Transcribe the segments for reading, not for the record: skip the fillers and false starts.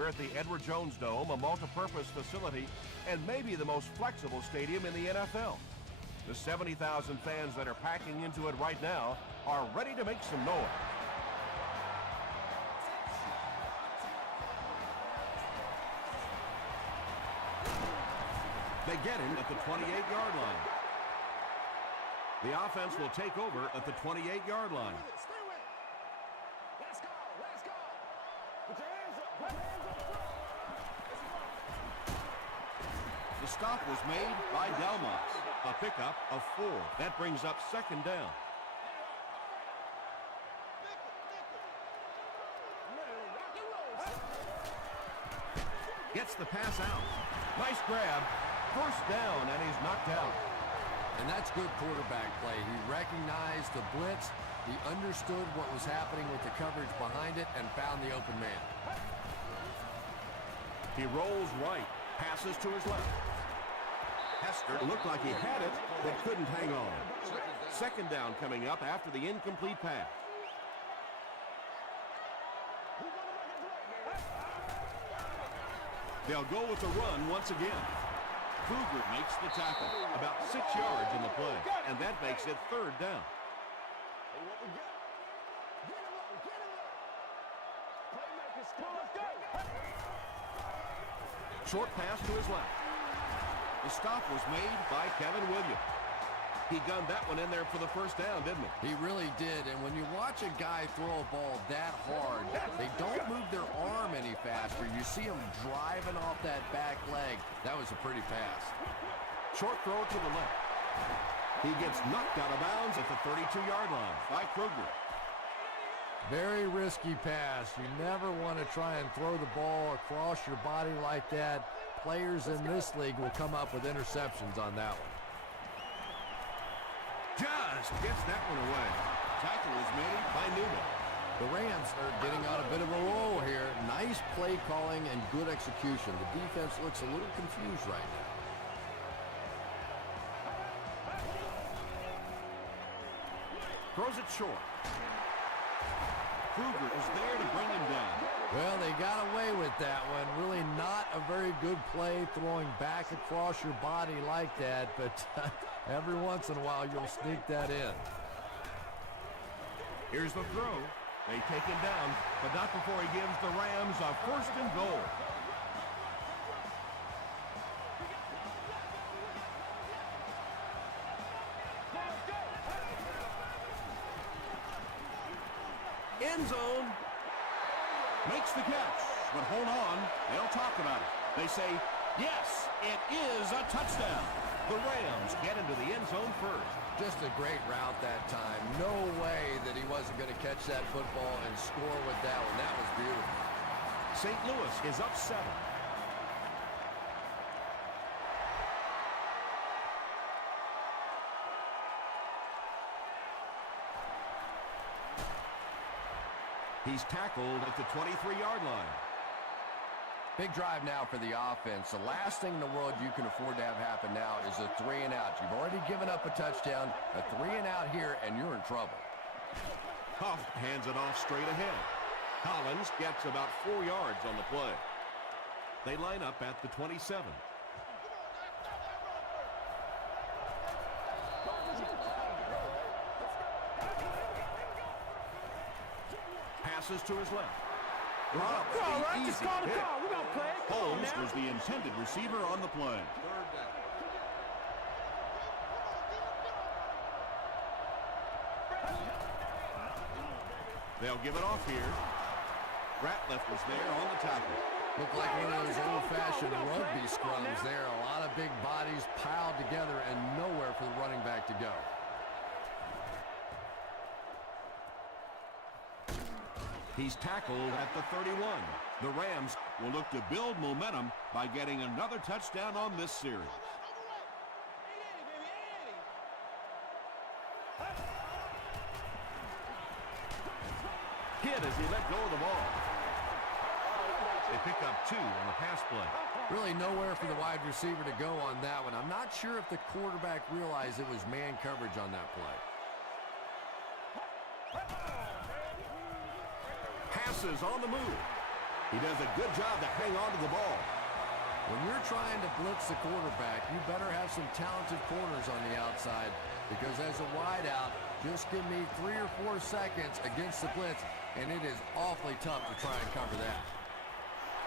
We're at the Edward Jones Dome, a multi-purpose facility and maybe the most flexible stadium in the NFL. The 70,000 fans that are packing into it right now are ready to make some noise. They get him at the 28-yard line. The offense will take over at the 28-yard line. The stop was made by Delmas. A pickup of 4. That brings up second down. Gets the pass out. Nice grab. First down, and he's knocked out. And that's good quarterback play. He recognized the blitz. He understood what was happening with the coverage behind it and found the open man. He rolls right. Passes to his left. Hester looked like he had it, but couldn't hang on. Second down coming up after the incomplete pass. They'll go with the run once again. Kruger makes the tackle, about 6 yards in the play, and that makes it third down. Short pass to his left. The stop was made by Kevin Williams. He gunned that one in there for the first down, didn't he? He really did, and when you watch a guy throw a ball that hard, they don't move their arm any faster. You see him driving off that back leg. That was a pretty pass. Short throw to the left. He gets knocked out of bounds at the 32-yard line by Kruger. Very risky pass. You never want to try and throw the ball across your body like that. Players in this league will come up with interceptions on that one. Just gets that one away. Tackle is made by Newman. The Rams are getting on a bit of a roll here. Nice play calling and good execution. The defense looks a little confused right now. Throws it short. Kruger is there to bring him down. Well, they got away with that one. Really not a very good play throwing back across your body like that, but every once in a while you'll sneak that in. Here's the throw. They take him down, but not before he gives the Rams a first and goal. End zone. Makes the catch, but hold on, they'll talk about it. They say, yes, it is a touchdown. The Rams get into the end zone first. Just a great route that time. No way that he wasn't going to catch that football and score with that one. That was beautiful. St. Louis is up 7. He's tackled at the 23-yard line. Big drive now for the offense. The last thing in the world you can afford to have happen now is a 3-and-out. You've already given up a touchdown, a 3-and-out here, and you're in trouble. Huff hands it off straight ahead. Collins gets about 4 yards on the play. They line up at the 27. Passes to his left. All right, just call the call. We're going to play. Holmes was the intended receiver on the play. They'll give it off here. Ratliff was there on the tackle. Looked like one of those old-fashioned rugby scrums there. A lot of big bodies piled together and nowhere for the running back to go. He's tackled at the 31. The Rams will look to build momentum by getting another touchdown on this series. Hit as he let go of the ball. They pick up 2 on the pass play. Really nowhere for the wide receiver to go on that one. I'm not sure if the quarterback realized it was man coverage on that play. Passes on the move. He does a good job to hang on to the ball. When you're trying to blitz the quarterback, you better have some talented corners on the outside, because as a wideout, just give me 3 or 4 seconds against the blitz, and it is awfully tough to try and cover that.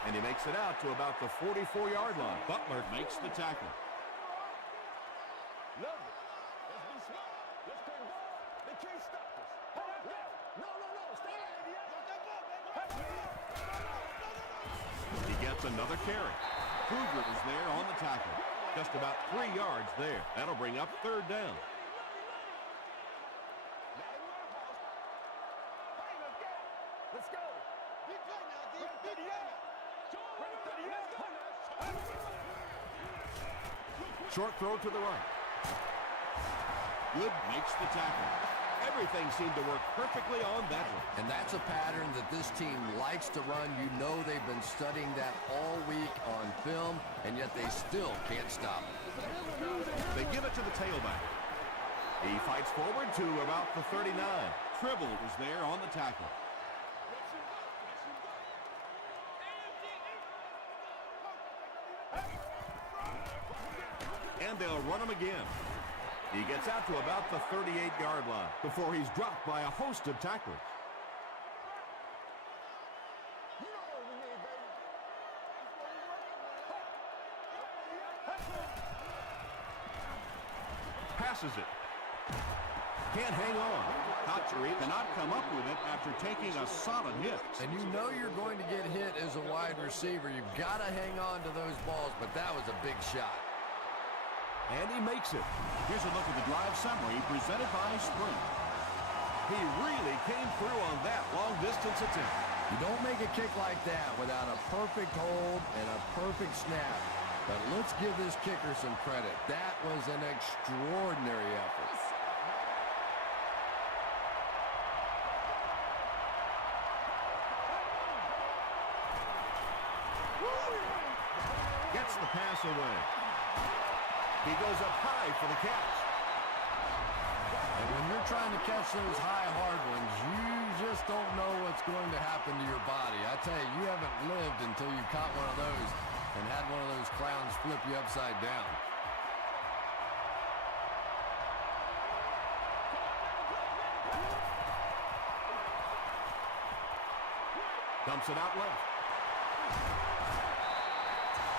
And he makes it out to about the 44-yard line. Butler makes the tackle. He gets another carry. Kruger is there on the tackle. Just about 3 yards there. That'll bring up 3rd down. Let's go. Short throw to the right. Good makes the tackle. Everything seemed to work perfectly on that one. And that's a pattern that this team likes to run. You know they've been studying that all week on film, and yet they still can't stop it. They give it to the tailback. He fights forward to about the 39. Tribble was there on the tackle. And they'll run him again. He gets out to about the 38-yard line before he's dropped by a host of tacklers. Passes it. Can't hang on. Hatchery cannot come up with it after taking a solid hit. And you know you're going to get hit as a wide receiver. You've got to hang on to those balls, but that was a big shot. And he makes it. Here's a look at the drive summary presented by Sprint. He really came through on that long-distance attempt. You don't make a kick like that without a perfect hold and a perfect snap. But let's give this kicker some credit. That was an extraordinary effort. Gets the pass away. He goes up high for the catch. And when you're trying to catch those high, hard ones, you just don't know what's going to happen to your body. I tell you, you haven't lived until you caught one of those and had one of those clowns flip you upside down. Dumps it out left.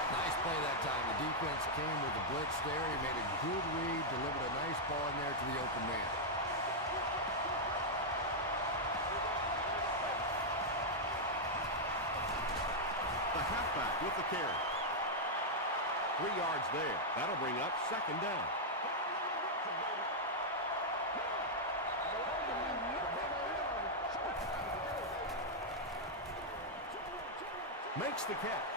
Nice play that time. The defense came with the blitz there. He made a good read, delivered a nice ball in there to the open man. The halfback with the carry. 3 yards there. That'll bring up 2nd down. Makes the catch.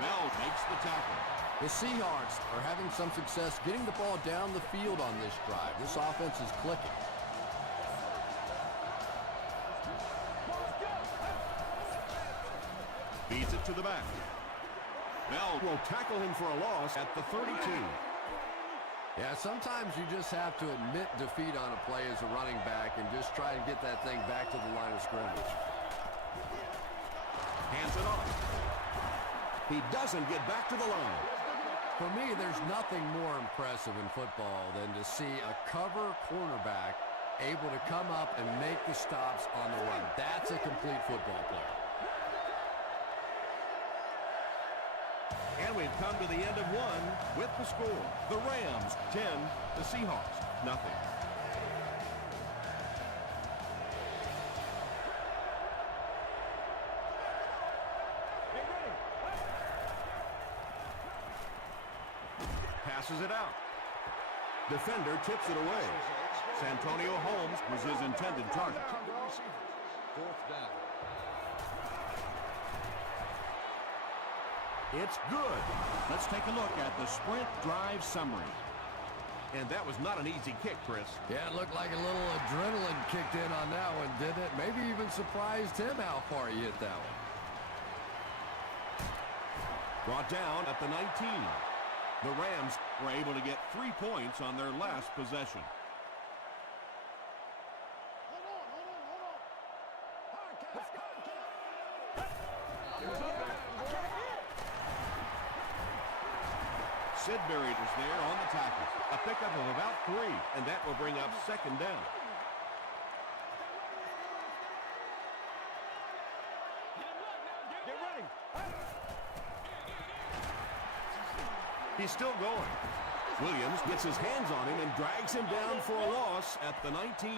Bell makes the tackle. The Seahawks are having some success getting the ball down the field on this drive. This offense is clicking. Feeds it to the back. Bell will tackle him for a loss at the 32. Yeah, sometimes you just have to admit defeat on a play as a running back and just try and get that thing back to the line of scrimmage. Hands it off. He doesn't get back to the line. For me, there's nothing more impressive in football than to see a cover cornerback able to come up and make the stops on the run. That's a complete football player. And we've come to the end of one with the score. The Rams 10, the Seahawks nothing. Passes it out. Defender tips it away. Santonio Holmes was his intended target. 4th down. It's good. Let's take a look at the Sprint drive summary. And that was not an easy kick, Chris. Yeah, it looked like a little adrenaline kicked in on that one, didn't it? Maybe even surprised him how far he hit that one. Brought down at the 19. The Rams were able to get 3 points on their last possession. Hold on. All right, let's go. Sidbury is there on the tackle. A pickup of about 3, and that will bring up 2nd down. Get ready. He's still going. Williams gets his hands on him and drags him down for a loss at the 19.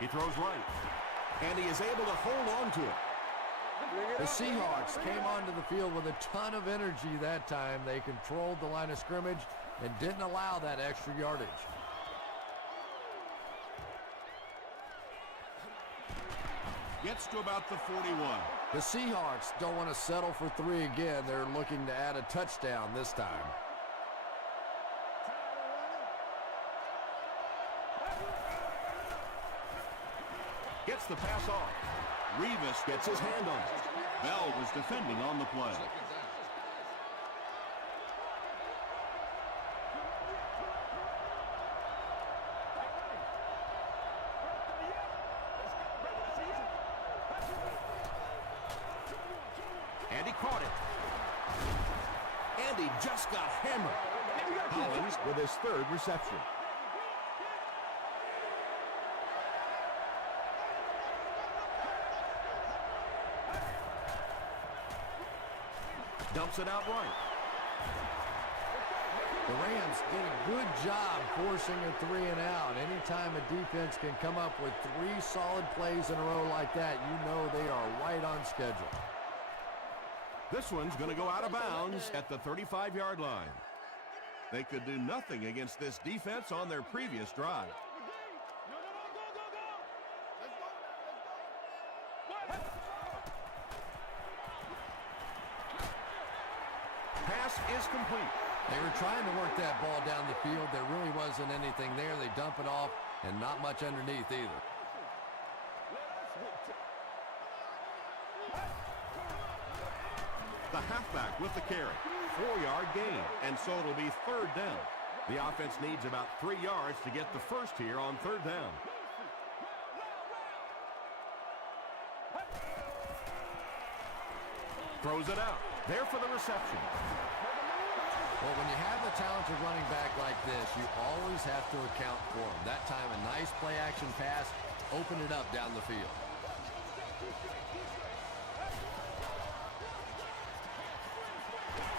He throws right, and he is able to hold on to it. The Seahawks came onto the field with a ton of energy that time. They controlled the line of scrimmage and didn't allow that extra yardage. Gets to about the 41. The Seahawks don't want to settle for 3 again. They're looking to add a touchdown this time. Gets the pass off. Revis gets his hand on it. Bell was defending on the play. And he caught it. And he just got hammered. Collins with his 3rd reception. Dumps it out right. The Rams did a good job forcing a 3 and out. Anytime a defense can come up with 3 solid plays in a row like that, you know they are right on schedule. This one's going to go out of bounds at the 35-yard line. They could do nothing against this defense on their previous drive. Pass is complete. They were trying to work that ball down the field. There really wasn't anything there. They dump it off, and not much underneath either. The halfback with the carry. 4-yard gain, and so it'll be 3rd down. The offense needs about 3 yards to get the first here on 3rd down. Throws it out. There for the reception. Well, when you have a talented running back like this, you always have to account for him. That time, a nice play-action pass opened it up down the field.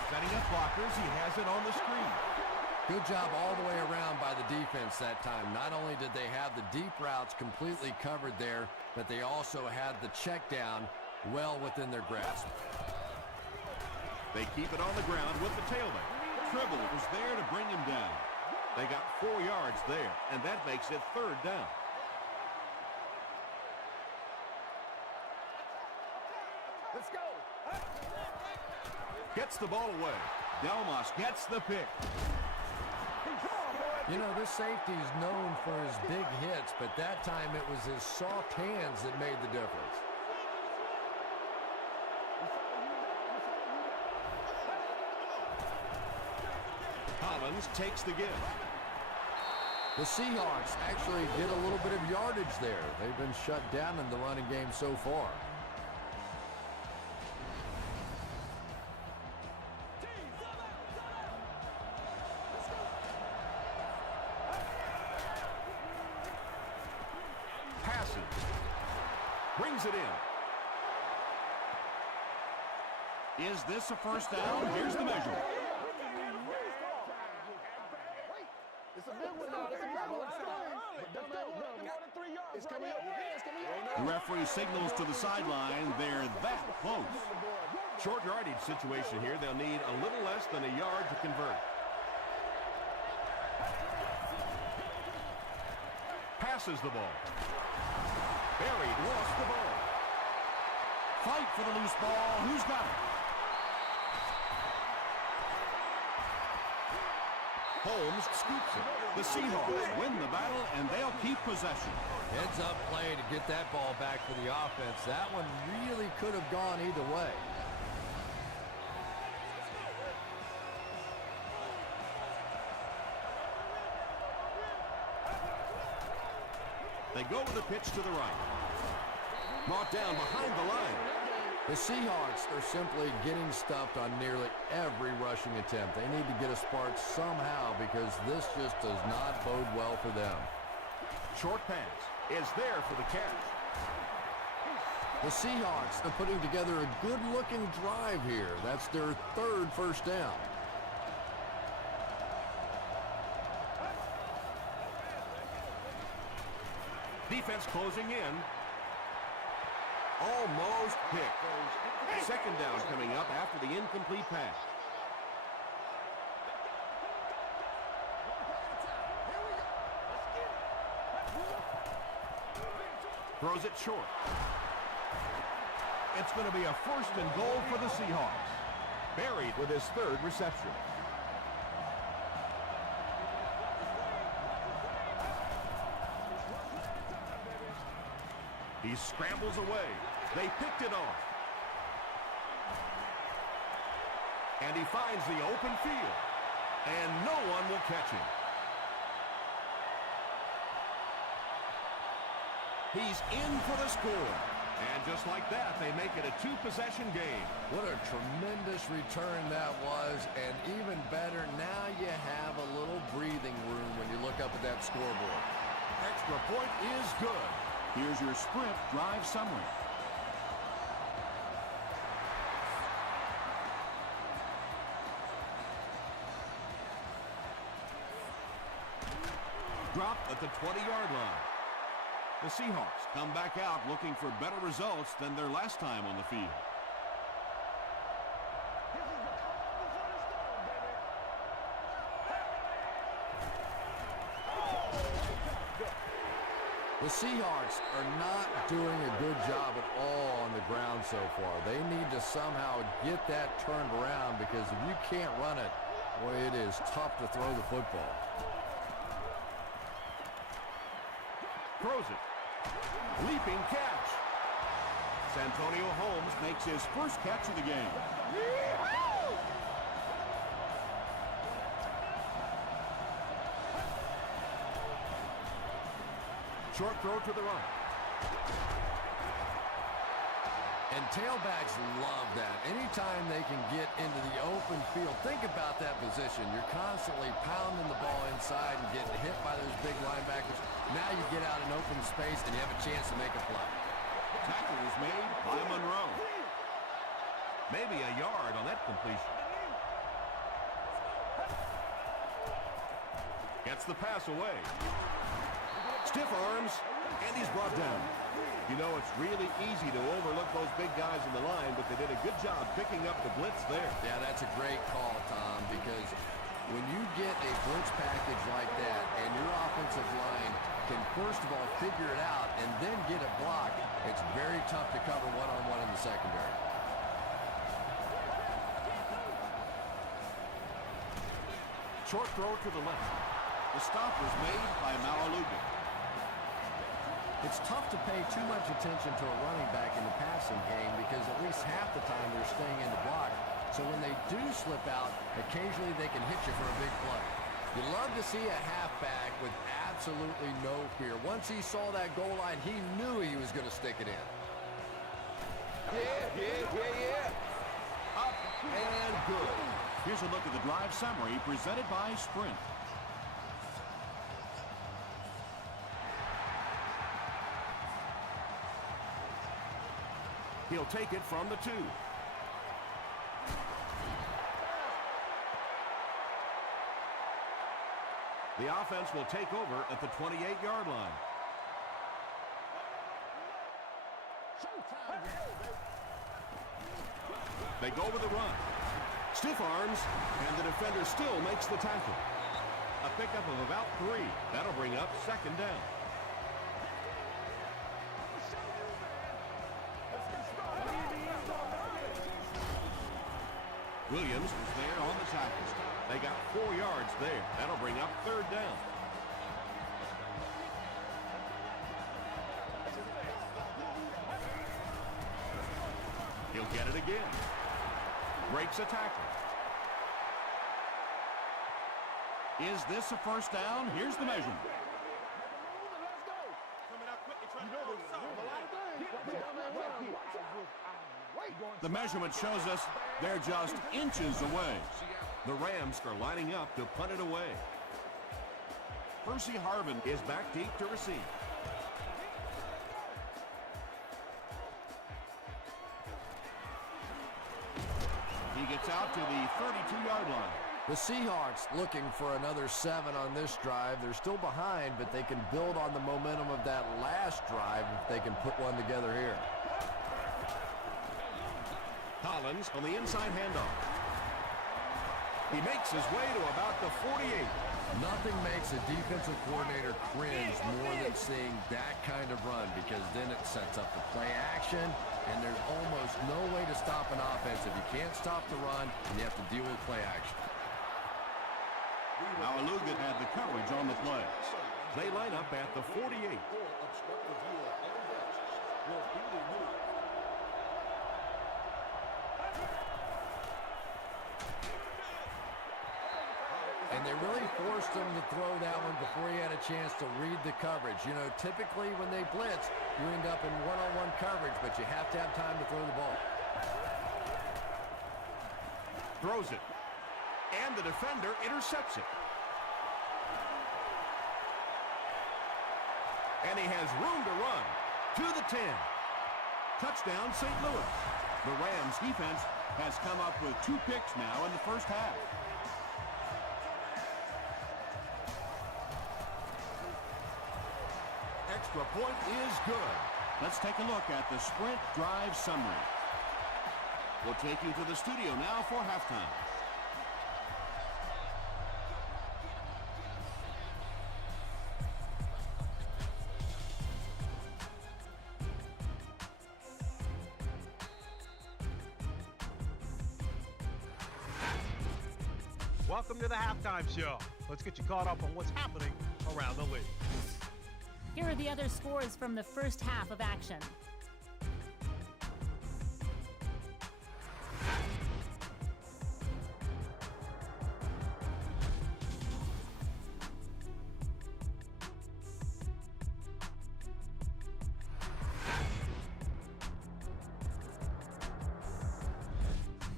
Setting up blockers, he has it on the screen. Good job all the way around by the defense that time. Not only did they have the deep routes completely covered there, but they also had the check down well within their grasp. They keep it on the ground with the tailback. Tribble was there to bring him down. They got 4 yards there, and that makes it 3rd down. Let's go. Gets the ball away. Delmas gets the pick. You know, this safety is known for his big hits, but that time it was his soft hands that made the difference. Collins takes the give. The Seahawks actually get a little bit of yardage there. They've been shut down in the running game so far. Passes. Brings it in. Is this a first down? Here's the measure. The referee signals to the sideline. They're that close. Short yardage situation here. They'll need a little less than a yard to convert. Passes the ball. Buried, lost the ball. Fight for the loose ball. Who's got it? Holmes scoops it. The Seahawks win the battle, and they'll keep possession. Heads-up play to get that ball back for the offense. That one really could have gone either way. They go with the pitch to the right. Brought down behind the line. The Seahawks are simply getting stuffed on nearly every rushing attempt. They need to get a spark somehow because this just does not bode well for them. Short pass is there for the catch. The Seahawks are putting together a good-looking drive here. That's their third first down. Defense closing in. Almost picked. Second down coming up after the incomplete pass. Throws it short. It's going to be a first and goal for the Seahawks. Buried with his third reception. He scrambles away. They picked it off. And he finds the open field. And no one will catch him. He's in for the score. And just like that, they make it a two-possession game. What a tremendous return that was. And even better, now you have a little breathing room when you look up at that scoreboard. Extra point is good. Here's your sprint drive summary. Dropped at the 20-yard line. The Seahawks come back out looking for better results than their last time on the field. The Seahawks are not doing a good job at all on the ground so far. They need to somehow get that turned around because if you can't run it, boy, it is tough to throw the football. Throws it. Leaping catch. Santonio Holmes makes his first catch of the game. Short throw to the right. And tailbacks love that. Anytime they can get into the open field, think about that position. You're constantly pounding the ball inside and getting hit by those big linebackers. Now you get out in open space and you have a chance to make a play. Tackle was made by Monroe. Maybe a yard on that completion. Gets the pass away. Stiff arms, and he's brought down. You know, it's really easy to overlook those big guys in the line, but they did a good job picking up the blitz there. Yeah, that's a great call, Tom, because when you get a blitz package like that and your offensive line can first of all figure it out and then get a block, it's very tough to cover one-on-one in the secondary. Short throw to the left. The stop was made by Malaluga. It's tough to pay too much attention to a running back in the passing game because at least half the time they're staying in the block. So when they do slip out, occasionally they can hit you for a big play. You love to see a halfback with absolutely no fear. Once he saw that goal line, he knew he was going to stick it in. Yeah. Up and good. Here's a look at the drive summary presented by Sprint. He'll take it from the 2. The offense will take over at the 28-yard line. They go with the run. Stiff arms, and the defender still makes the tackle. A pickup of about 3. That'll bring up second down. Williams was there on the tackle. They got 4 yards there. That'll bring up third down. He'll get it again. Breaks a tackle. Is this a first down? Here's the measurement. The measurement shows us they're just inches away. The Rams are lining up to punt it away. Percy Harvin is back deep to receive. He gets out to the 32-yard line. The Seahawks looking for another 7 on this drive. They're still behind, but they can build on the momentum of that last drive if they can put one together here. Collins on the inside handoff. He makes his way to about the 48. Nothing makes a defensive coordinator cringe more than seeing that kind of run, because then it sets up the play action, and there's almost no way to stop an offense if you can't stop the run and you have to deal with play action. Now Aluga had the coverage on the play. They line up at the 48. And they really forced him to throw that one before he had a chance to read the coverage. You know, typically when they blitz, you end up in one-on-one coverage, but you have to have time to throw the ball. Throws it. And the defender intercepts it. And he has room to run to the 10. Touchdown, St. Louis. The Rams defense has come up with 2 picks now in the first half. Extra point is good. Let's take a look at the sprint drive summary. We'll take you to the studio now for halftime. Welcome to the halftime show. Let's get you caught up on what's happening around the league. Here are the other scores from the first half of action.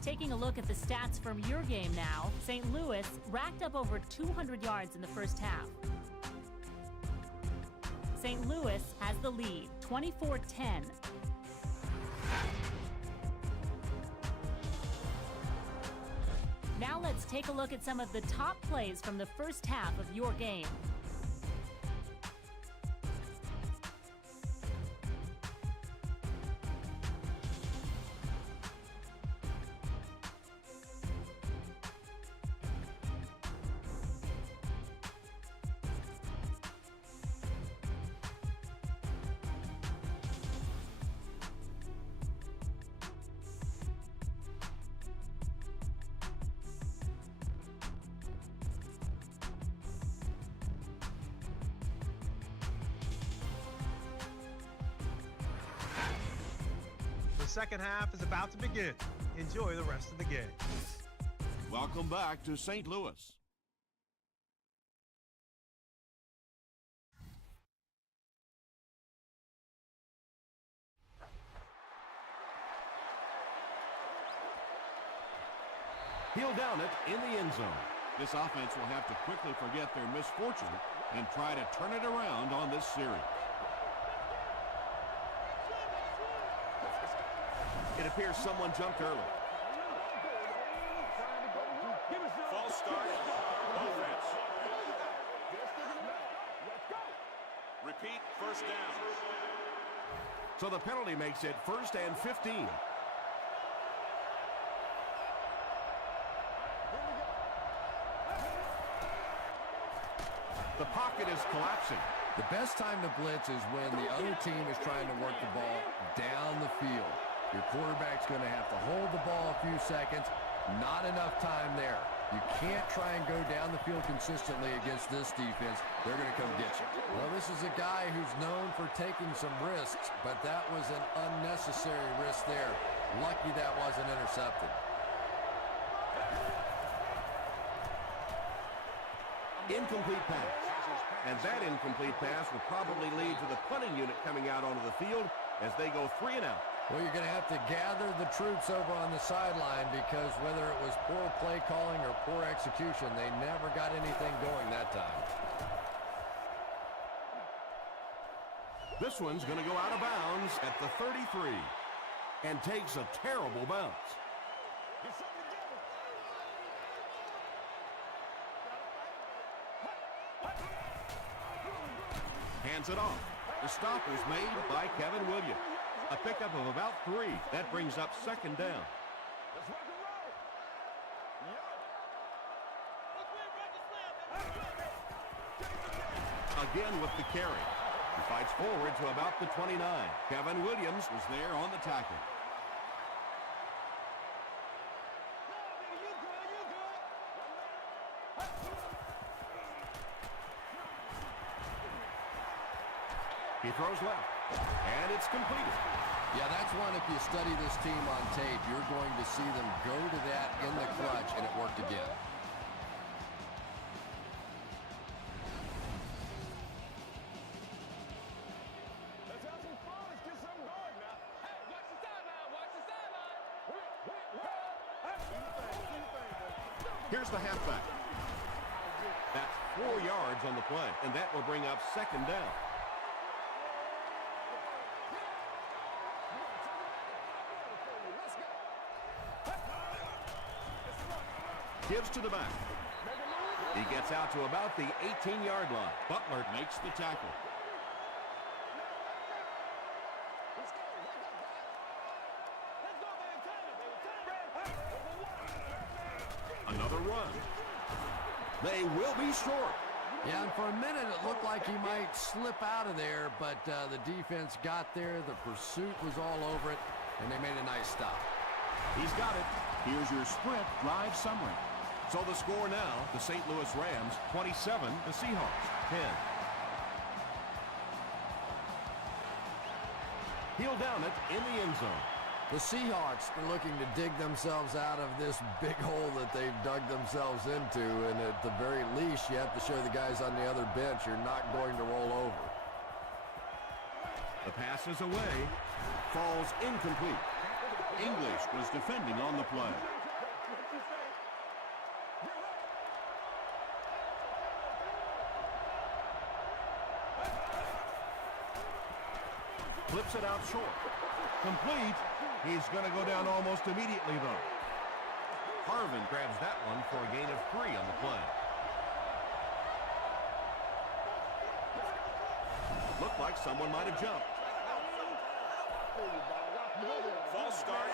Taking a look at the stats from your game now, St. Louis racked up over 200 yards in the first half. St. Louis has the lead, 24-10. Now let's take a look at some of the top plays from the first half of your game. The second half is about to begin. Enjoy the rest of the game. Welcome back to St. Louis. He'll down it in the end zone. This offense will have to quickly forget their misfortune and try to turn it around on this series. It appears someone jumped early. False start. Offense. Repeat, first down. So the penalty makes it 1st and 15. The pocket is collapsing. The best time to blitz is when the other team is trying to work the ball down the field. Your quarterback's going to have to hold the ball a few seconds. Not enough time there. You can't try and go down the field consistently against this defense. They're going to come get you. Well, this is a guy who's known for taking some risks, but that was an unnecessary risk there. Lucky that wasn't intercepted. Incomplete pass. And that incomplete pass will probably lead to the punting unit coming out onto the field as they go 3 and out. Well, you're going to have to gather the troops over on the sideline because whether it was poor play calling or poor execution, they never got anything going that time. This one's going to go out of bounds at the 33 and takes a terrible bounce. Hands it off. The stop was made by Kevin Williams. A pickup of about 3. That brings up 2nd down. Again with the carry. He fights forward to about the 29. Kevin Williams was there on the tackle. He throws left, and it's completed. Yeah, that's one, if you study this team on tape, you're going to see them go to that in the clutch, and it worked again. Let's have some fun. Let's get something going now. Hey, watch the sideline. Watch the sideline. Here's the halfback. That's 4 yards on the play, and that will bring up 2nd down. Gives to the back. He gets out to about the 18-yard line. Butler makes the tackle. Another run. They will be short. Yeah, and for a minute it looked like he might slip out of there, but the defense got there. The pursuit was all over it, and they made a nice stop. He's got it. Here's your sprint drive summary. So the score now, the St. Louis Rams 27, the Seahawks 10. He'll down it in the end zone. The Seahawks are looking to dig themselves out of this big hole that they've dug themselves into, and at the very least, you have to show the guys on the other bench you're not going to roll over. The pass is away, falls incomplete. English was defending on the play. Flips it out short. Complete. He's going to go down almost immediately, though. Harvin grabs that one for a gain of 3 on the play. Looked like someone might have jumped. False start.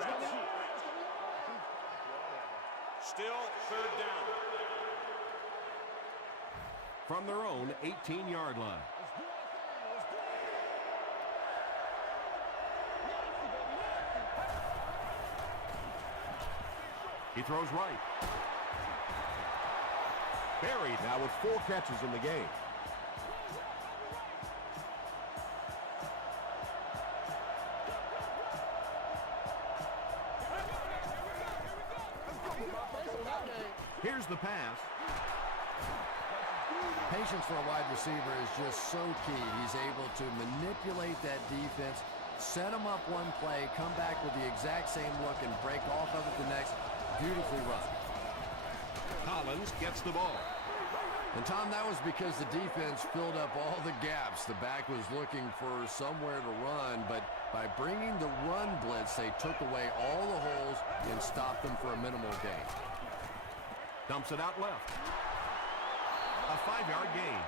Offense. Still 3rd down. From their own 18-yard line. He throws right. Buried now with 4 catches in the game. Here's the pass. Patience for a wide receiver is just so key. He's able to manipulate that defense, set them up one play, come back with the exact same look, and break off of it the next. Beautifully run. Collins gets the ball. And, Tom, that was because the defense filled up all the gaps. The back was looking for somewhere to run, but by bringing the run blitz, they took away all the holes and stopped them for a minimal gain. Dumps it out left. A 5-yard gain.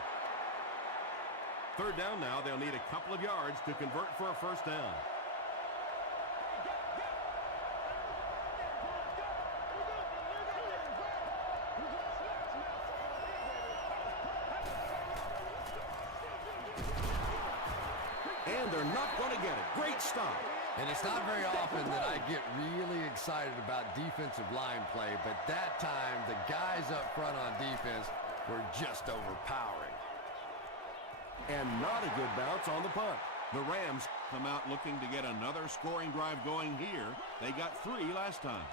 3rd down now. They'll need a couple of yards to convert for a 1st down. And they're not going to get it. Great stop. And it's not very often that I get really excited about defensive line play, but that time the guys up front on defense were just overpowering. And not a good bounce on the punt. The Rams come out looking to get another scoring drive going here. They got 3 last time.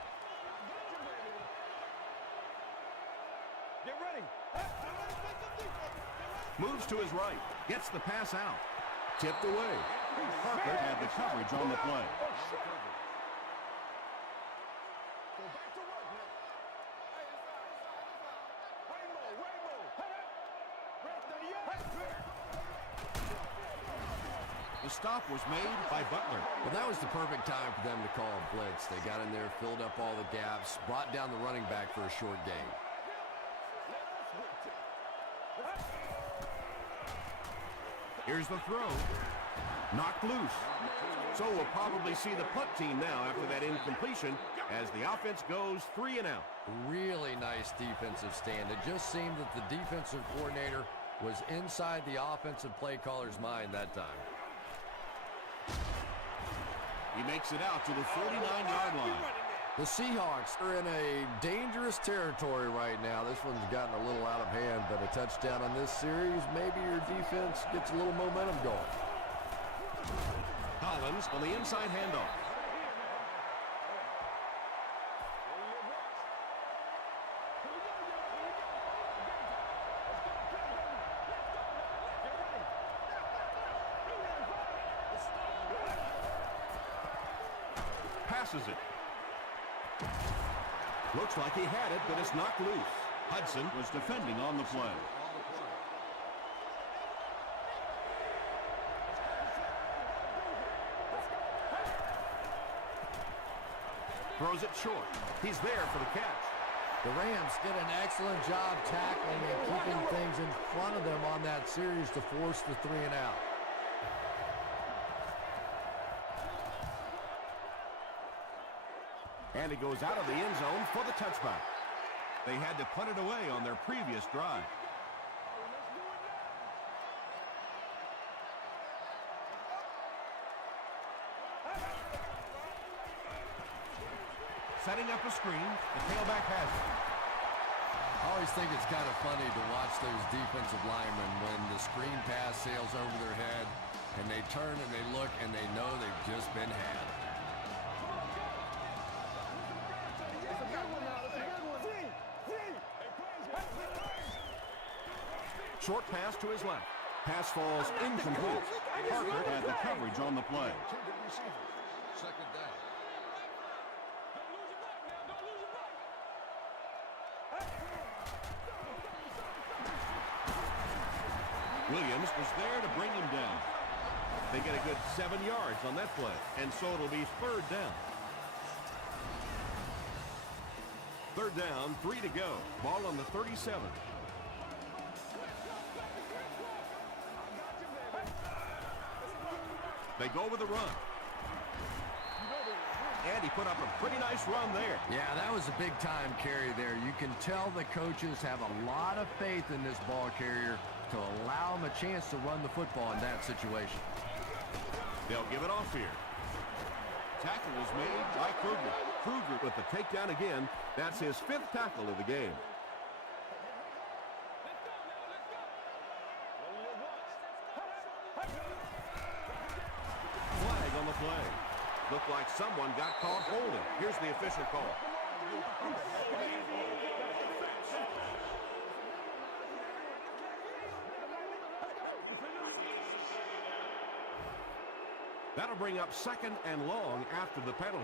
Get ready. Hey, get ready to play some defense. Get ready. Moves to his right. Gets the pass out. Tipped away. Parker had the coverage on the play. Go back to work now. Hey, inside. Rainbow. The stop was made by Butler. Well, that was the perfect time for them to call a blitz. They got in there, filled up all the gaps, brought down the running back for a short gain. Here's the throw. Knocked loose. So we'll probably see the punt team now after that incompletion as the offense goes 3 and out. Really nice defensive stand. It just seemed that the defensive coordinator was inside the offensive play caller's mind that time. He makes it out to the 49-yard line. The Seahawks are in a dangerous territory right now. This one's gotten a little out of hand, but a touchdown on this series, maybe your defense gets a little momentum going. Collins on the inside handoff. Passes it. Looks like he had it, but it's knocked loose. Hudson was defending on the play. Throws it short. He's there for the catch. The Rams did an excellent job tackling and keeping things in front of them on that series to force the 3 and out. And he goes out of the end zone for the touchback. They had to punt it away on their previous drive. Setting up a screen, the tailback has it. I always think it's kind of funny to watch those defensive linemen when the screen pass sails over their head and they turn and they look and they know they've just been had. Short pass to his left. Pass falls incomplete. Parker had the coverage on the play. Second down. Williams was there to bring him down. They get a good 7 yards on that play, and so it'll be 3rd down. 3rd down, 3 to go. Ball on the 37. They go with a run. And he put up a pretty nice run there. Yeah, that was a big-time carry there. You can tell the coaches have a lot of faith in this ball carrier to allow him a chance to run the football in that situation. They'll give it off here. Tackle is made by Kruger. Kruger with the takedown again. That's his 5th tackle of the game. Flag on the play. Looked like someone got caught holding. Here's the official call. That'll bring up 2nd and long after the penalty.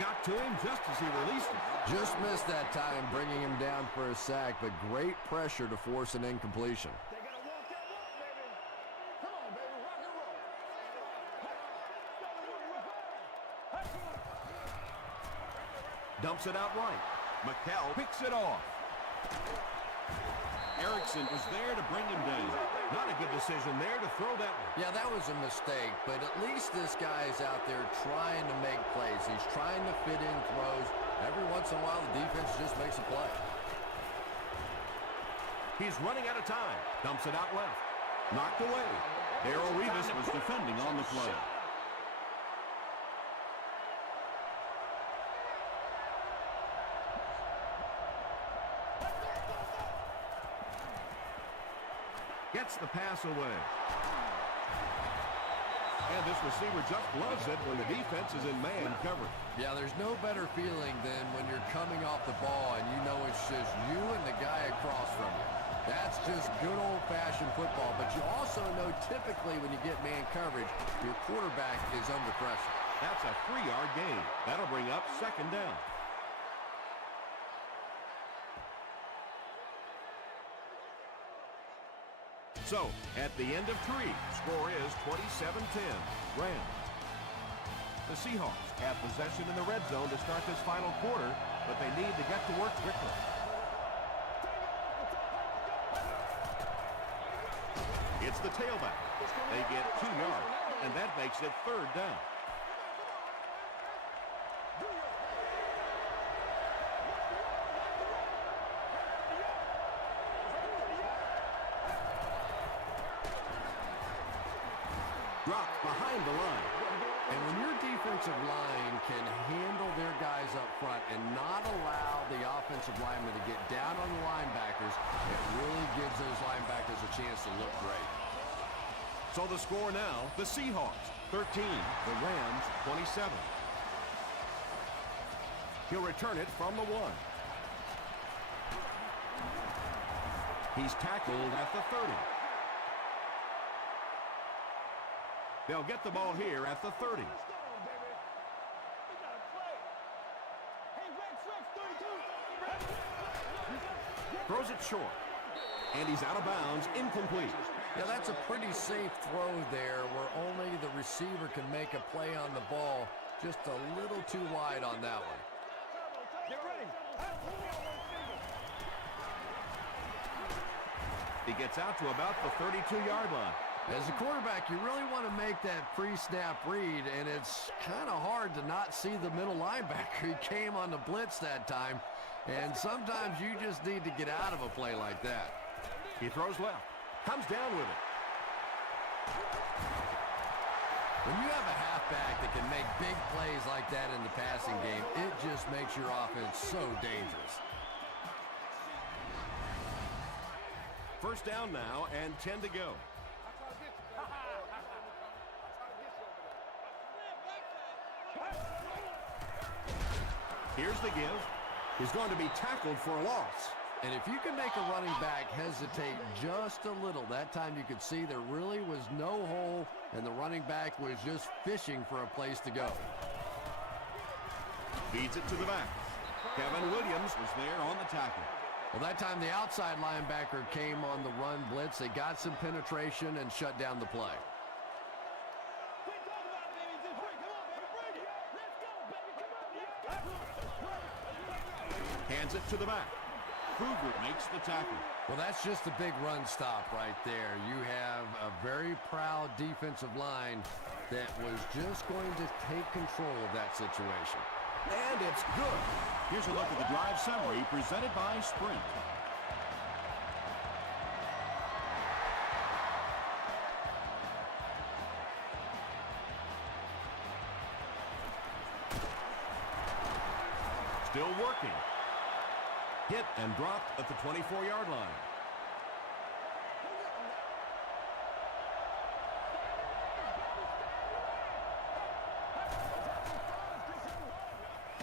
Got to him just as he released him. Just missed that time, bringing him down for a sack, but great pressure to force an incompletion. They gotta walk that walk, baby. Come on, baby, rock and roll. Dumps it out right. McCall picks it off. Erickson was there to bring him down. Not a good decision there to throw that one. Yeah, that was a mistake, but at least this guy's out there trying to make plays. He's trying to fit in throws. Every once in a while, the defense just makes a play. He's running out of time. Dumps it out left. Knocked away. Darrell Revis was defending on the play. Gets the pass away. this receiver just loves it when the defense is in man coverage. Yeah, there's no better feeling than when you're coming off the ball and you know it's just you and the guy across from you. That's just good old-fashioned football, but you also know typically when you get man coverage, your quarterback is under pressure. That's a 3-yard gain. That'll bring up second down. So, at the end of 3, score is 27-10, Rams. The Seahawks have possession in the red zone to start this final quarter, but they need to get to work quickly. It's the tailback. They get 2 yards, and that makes it third down. Dropped behind the line. And when your defensive line can handle their guys up front and not allow the offensive linemen to get down on the linebackers, it really gives those linebackers a chance to look great. So the score now, the Seahawks 13, the Rams 27. He'll return it from the 1. He's tackled at the 30. They'll get the ball here at the 30. Throws it short. And he's out of bounds, incomplete. Yeah, that's a pretty safe throw there where only the receiver can make a play on the ball. Just a little too wide on that one. Get ready. He gets out to about the 32-yard line. As a quarterback, you really want to make that pre-snap read, and it's kind of hard to not see the middle linebacker. He came on the blitz that time, and sometimes you just need to get out of a play like that. He throws left. Comes down with it. When you have a halfback that can make big plays like that in the passing game, it just makes your offense so dangerous. First down now and 10 to go. Here's the give. He's going to be tackled for a loss. And if you can make a running back hesitate just a little, that time you could see there really was no hole, and the running back was just fishing for a place to go. Feeds it to the back. Kevin Williams was there on the tackle. Well, that time the outside linebacker came on the run blitz. They got some penetration and shut down the play. Hands it to the back. Kruger makes the tackle. Well, that's just a big run stop right there. You have a very proud defensive line that was just going to take control of that situation. And it's good. Here's a look at the drive summary presented by Sprint. Still working. Hit and dropped at the 24-yard line.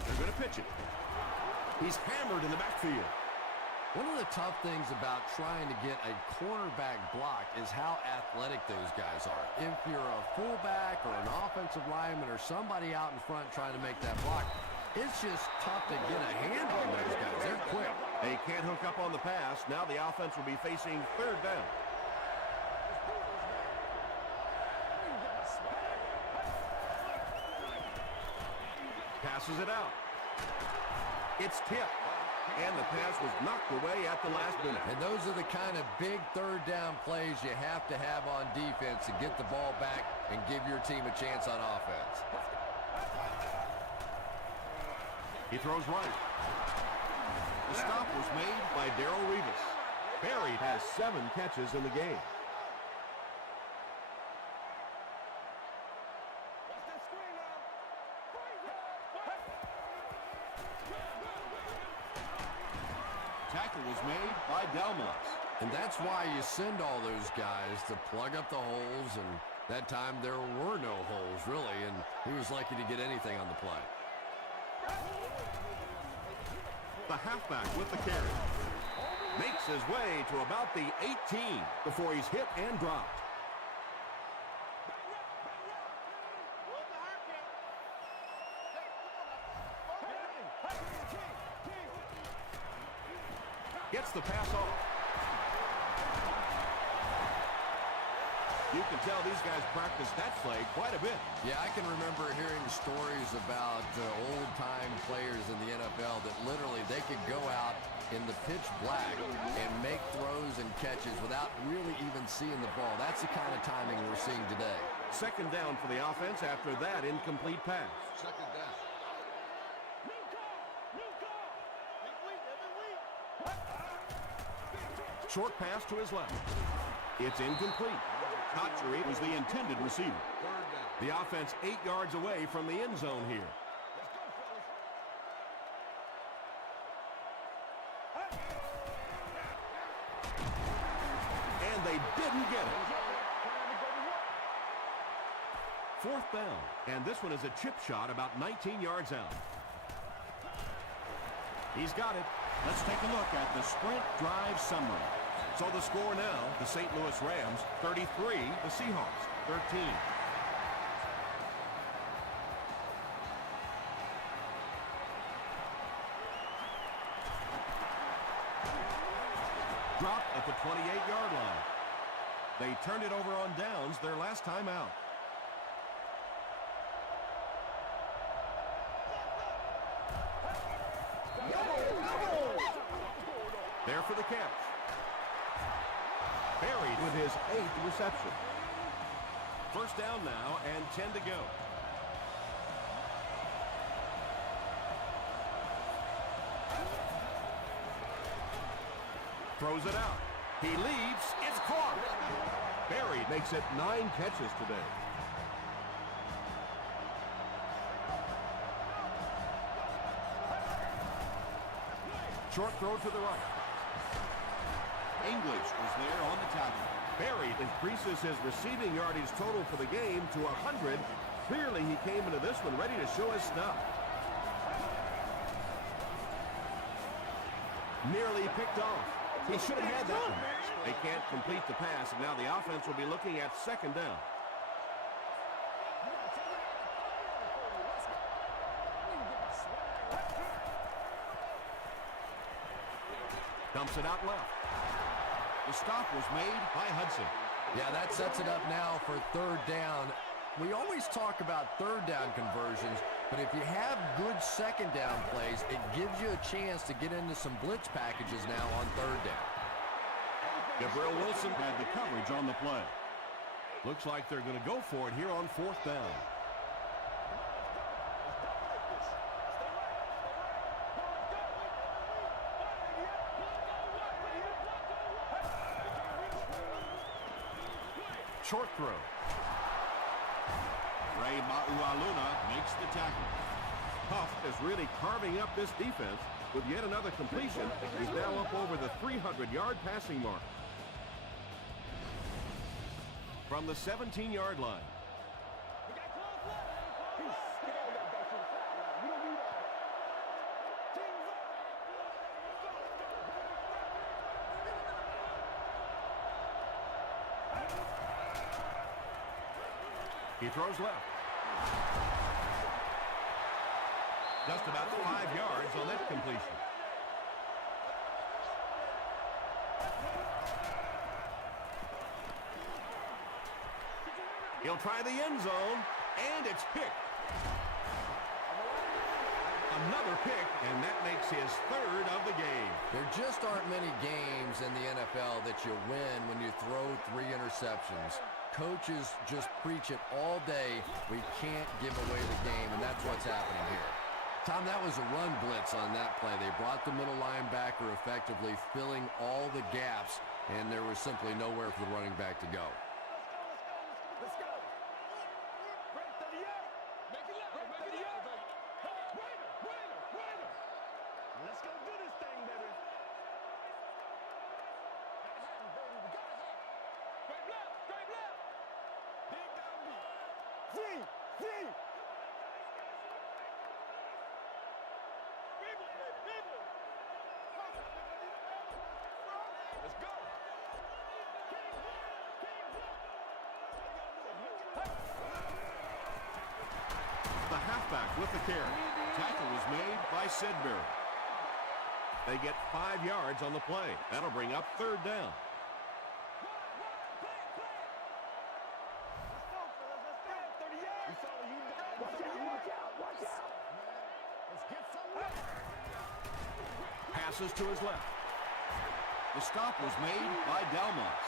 They're going to pitch it. He's hammered in the backfield. One of the tough things about trying to get a cornerback blocked is how athletic those guys are. If you're a fullback or an offensive lineman or somebody out in front trying to make that block, it's just tough to get a hand on those guys. They're quick. They can't hook up on the pass. Now the offense will be facing third down. Passes it out. It's tipped. And the pass was knocked away at the last minute. And those are the kind of big third down plays you have to have on defense to get the ball back and give your team a chance on offense. He throws right. The stop was made by Darrell Revis. Barry has 7 catches in the game. Tackle was made by Delmas. And that's why you send all those guys to plug up the holes and That time there were no holes, really, and he was lucky to get anything on the play. The halfback with the carry. Makes his way to about the 18 before he's hit and dropped. Gets the pass off. You can tell these guys practice that play quite a bit. Yeah, I can remember hearing stories about old-time players in the NFL that literally they could go out in the pitch black and make throws and catches without really even seeing the ball. That's the kind of timing we're seeing today. Second down for the offense after that incomplete pass. Second down. Short pass to his left. It's incomplete. Not sure it was the intended receiver. The offense 8 yards away from the end zone here. And they didn't get it. Fourth down, and this one is a chip shot about 19 yards out. He's got it. Let's take a look at the sprint drive summary. So the score now, the St. Louis Rams 33, the Seahawks 13. Dropped at the 28-yard line. They turned it over on downs their last time out. There for the catch. Buried with his 8th reception. First down now and 10 to go. Throws it out. He leaps. It's caught. Buried makes it 9 catches today. Short throw to the right. English was there on the tackle. Berry increases his receiving yardage total for the game to 100. Clearly, he came into this one ready to show his stuff. Nearly picked off. He should have had that one. They can't complete the pass, and now the offense will be looking at second down. Dumps it out left. The stop was made by Hudson. Yeah, that sets it up now for third down. We always talk about third down conversions, but if you have good second down plays, it gives you a chance to get into some blitz packages now on third down. Gabriel Wilson had the coverage on the play. Looks like they're going to go for it here on fourth down. Short throw. Ray Maualuna makes the tackle. Huff is really carving up this defense with yet another completion. He's now up over the 300-yard passing mark. From the 17-yard line. He throws left. Just about 5 yards on that completion. He'll try the end zone, and it's picked. Another pick, and that makes his third of the game. There just aren't many games in the NFL that you win when you throw 3 interceptions. Coaches just preach it all day. We can't give away the game, and that's what's happening here. Tom, that was a run blitz on that play. They brought the middle linebacker effectively, filling all the gaps, and there was simply nowhere for the running back to go. Let's go. Break 38. Make it loud. Break 38. Waiter. Let's go do this thing, baby. Straight left. Dig Let's go. The halfback with the carry. Tackle was made by Sedbury. They get 5 yards on the play. That'll bring up 3rd down. Passes to his left. The stop was made by Delmos.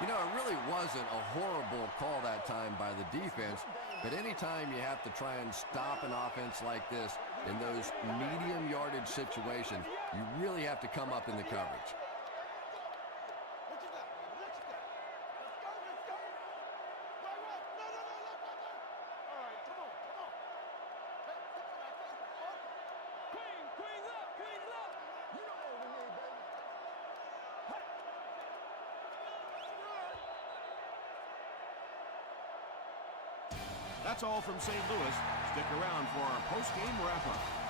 You know, it really wasn't a horrible call that time by the defense, but anytime you have to try and stop an offense like this in those medium yardage situations, you really have to come up in the coverage. That's all from St. Louis. Stick around for our post-game wrap-up.